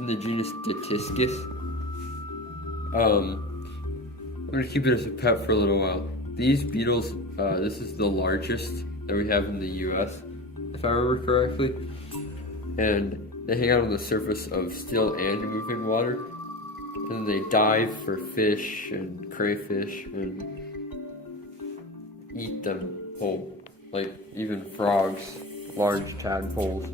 in the genus Dytiscus. I'm gonna keep it as a pet for a little while. These beetles, this is the largest that we have in the US, if I remember correctly. And they hang out on the surface of still and moving water. And they dive for fish and crayfish and eat them whole. Like even frogs, large tadpoles.